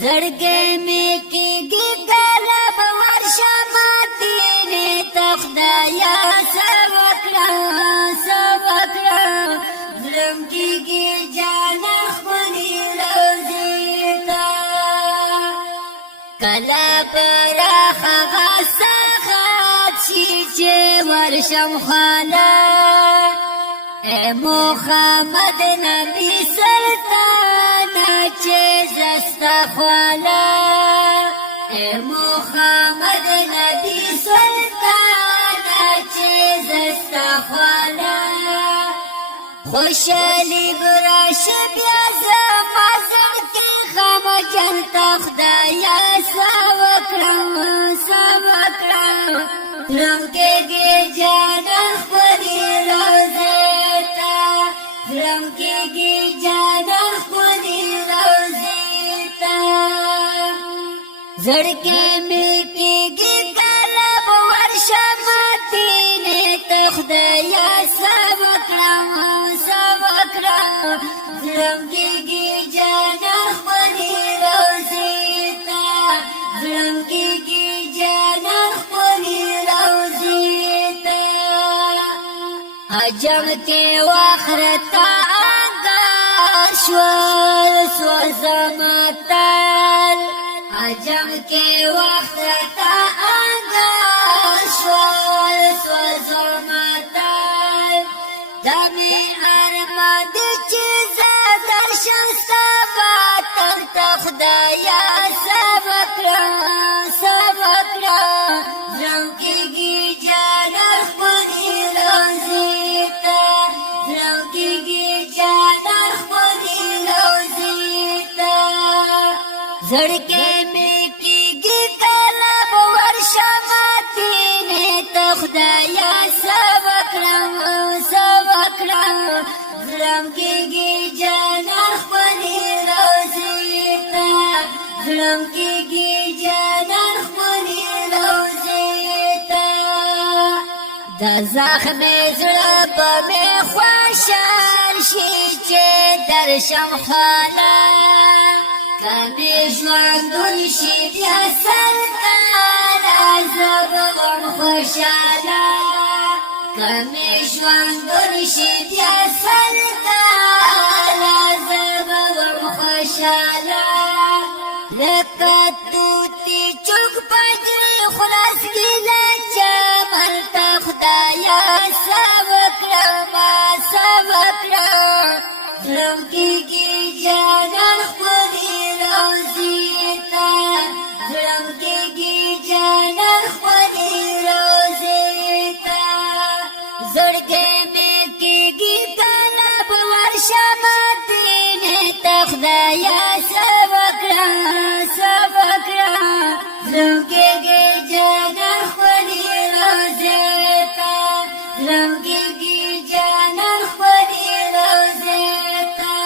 زړګې مې کېږي کله به ورشم دینې ته خدایه څه وکړم څه وکړم زړم کېږي جانه خپلې روضې ته کله به راهغه ساعت شي چې ورشم خاله اے محمد نبی سلطان چې زستا خواله اے محمد نبی سلطان چې زستا خواله خوشالی براش بیا زما زړه کې غم جنته خدایا څه وکړم څه وکړم زړم کېږي جانه خپلې روضې زړم کېږي جانه خپلې روضې ته زړګې مې کېږي کله به ورشم دینې ته خدایه څه وکړم څه وکړم زړم کېږي جانه خپلې روضې ته زړم کېږي جانه خپلې روضې ته عجب کې واخرتا آگاه شول سوزمتل عجب کې واخرتا آگاه شول سوزمتل دمی ارمان دی چې زه درشم سبا تر ته خدایه څه وکړم څه وکړم زړم کېږي جانه خپلې روضې ته زړم کېږي جانه خپلې روضې ته زړګې مې کېږي کله به ورشم دینې ته خدایه څه وکړم څه وکړم زړم کېږي جانه خپلې روضې ته زړم کېږي جانه خپلې روضې ته د زخم زړه به مې خوشحال شي چې درشم خاله کمې ژوندون شي بیا سلطانه زه به وم خوشحاله کمې ژوندون شي بیا سلطانه زه به وم خوشحاله لکه توتي چوک پنجرې خلاص کړي له چمن ته خدایه څه وکړم څه وکړم زړم کېږي جانه خپلې روضې ته زړم کېږي جانه خپلې روضې ته زړګې مې کېږي کله به ورشم دینې ته خدایه څه وکړم څه وکړم زړم کېږي جانه خپلې روضې ته زړم کېږي جانه خپلې روضې ته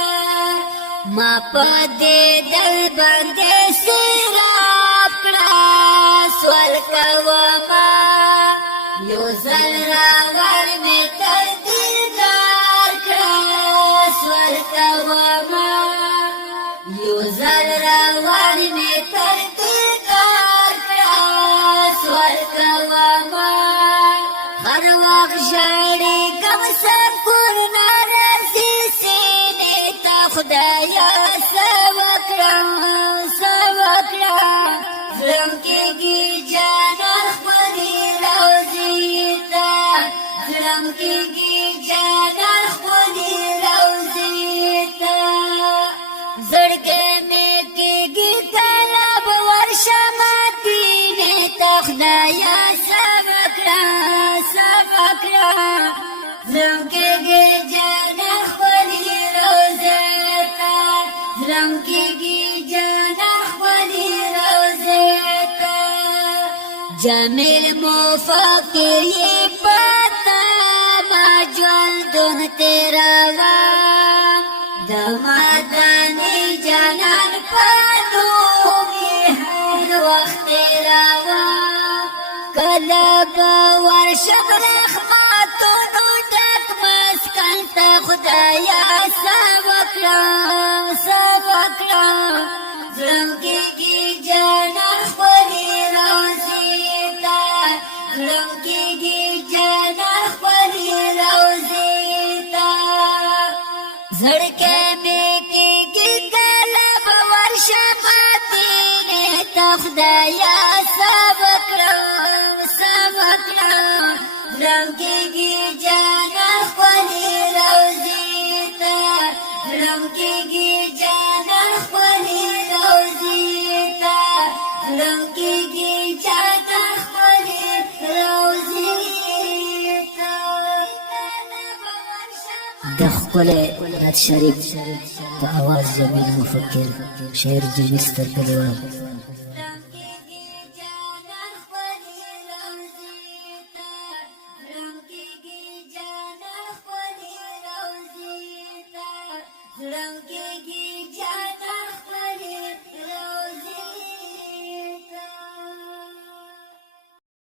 ما په دې دل باندې سیراب کړه سوال کومه یو ځل راور مې تر دیدار کړه سوال کومه یو ځل راور مې تر دیدار کړه سوال کومه هر وخت ژاړېږم سکون نه راځي سینې ته خدایه څه وکړم څه وکړم زړم کېږي جانه خپلې روضې ته زړم کېږي جانه خپلې روضې ته زړګې مې کېږي کله به ورشم دینې ته خدایه څه وکړم څه وکړم زړم کېږي جانه خپلې روضې ته زړم کېږي جانه خپلې روضې ته جمیل مفکر یې پته ما ژوندون تېروم د مدني جانان په نوم یې هر وخت تېروم کله به ورشم رحمتونو ډک مسکن ته خدایه څه وکړم څه وکړم زړم کې خدایا سبکرم رم کېږي جانان خپلې روضې ته رم کېږي جانان خپلې روضې ته رم کېږي جانان خپلې روضې ته د ښکلی نعت شریف په اواز جمیل مفکر شعر جیمي سترګلوال Rangki